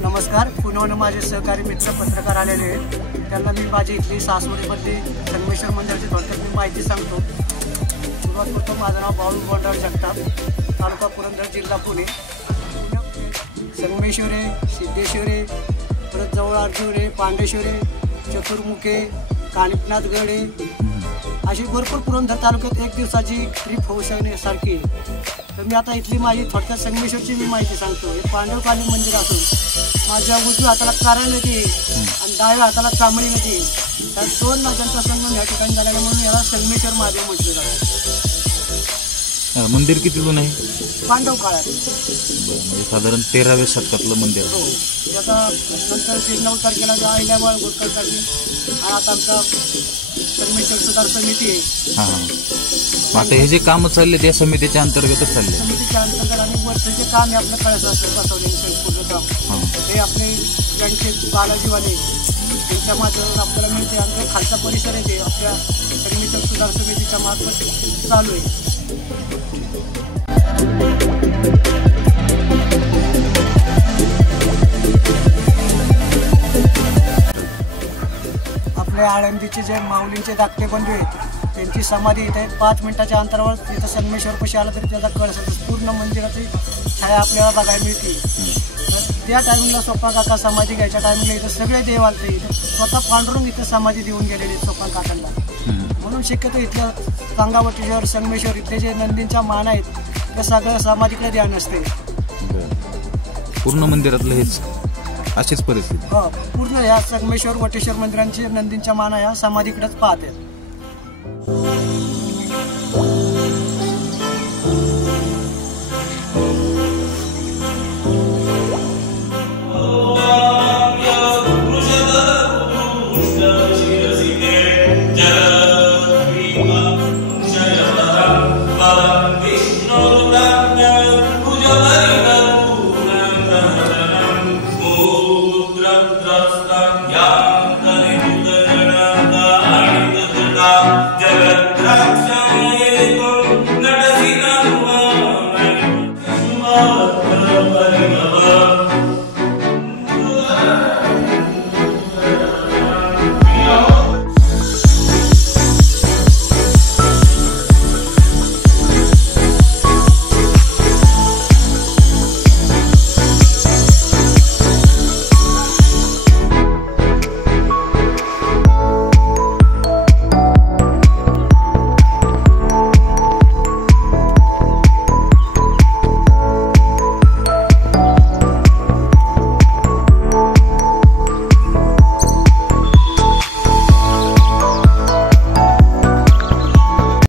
नमस्कार. पुण्याहून माझे सहकारी मित्र पत्रकार आलेले आहेत. त्यांना मी माझी इथली सासवडीमधली संगमेश्वर मंदिराची थोडक्यात मी माहिती सांगतो. सुरुवात करतो. माझं नाव बाळू गोंडाळ जगताप, तालुका पुरंदर, जिल्हा पुणे. संगमेश्वरे, सिद्धेश्वरे, परत जवळ अर्जुरे, पांडेश्वरे, चतुर्मुखे, कानिपनाथगडे अशी भरपूर पुरंदर तालुक्यात एक दिवसाची ट्रिप होऊ शकण्यासारखी. तर मी आता इथली माझी थोडक्यात संगमेश्वरची मी माहिती सांगतो. हे पांडवकालीन मंदिर असून माझ्या उजव्या हाताला कारण नदी आणि डाव्या हाताला चांबळी नदी, तर दोन नद्यांचा संगम या ठिकाणी झालेला म्हणून याला संगमेश्वर महादेव म्हटलं जातं. मंदिर किती जुनं आहे? पांडव काळात, म्हणजे साधारण 13व्या शतकातलं मंदिर. हो. त्याचा नंतर 9 तारखेला ज्या अहिल्याबाळ होळकरसाठी आणि आता आमचा संगमेश्वर सुधार समिती आहे. आता हे जे काम चालले त्या समितीच्या अंतर्गतच चालले. समितीच्या अंतर्गत आणि वरचं जे काम आहे आपलं कळायचं असतं बसवलेलं संपूर्ण काम हे आपले त्यांचे बालाजीवाले त्यांच्या माध्यमातून आपल्याला मिळते. आणि जो खालचा परिसर आहे ते आपल्या संगमेश्वर सुधार समितीच्या मार्फत चालू आहे. आपल्या आळंदीचे जे माऊलींचे धाकटे बंधू आहेत त्यांची समाधी इथे 5 मिनिटाच्या अंतरावर तिथं संगमेश्वरपाशी आलं तरी त्याचा कळस पूर्ण मंदिराची छाया आपल्याला बघायला मिळते. त्या टायमिंगला सोप्पा काका समाधी घ्यायच्या टायमिंगला इथं सगळे देव आलते. इथं स्वतः पांडुरंग इथं समाधी देऊन गेलेले सोप्पा काकांना. म्हणून शक्यतो इथलं सांगावटीश्वर, संगमेश्वर इथले जे नंदींच्या मान आहेत ते सगळं समाधीकडे ध्यान असते. पूर्ण मंदिरातलं हेच अशीच परिस्थिती. हो, पूर्ण ह्या संगमेश्वर वटेश्वर मंदिरांची नंदींच्या माना ह्या समाधीकडेच पाहतात.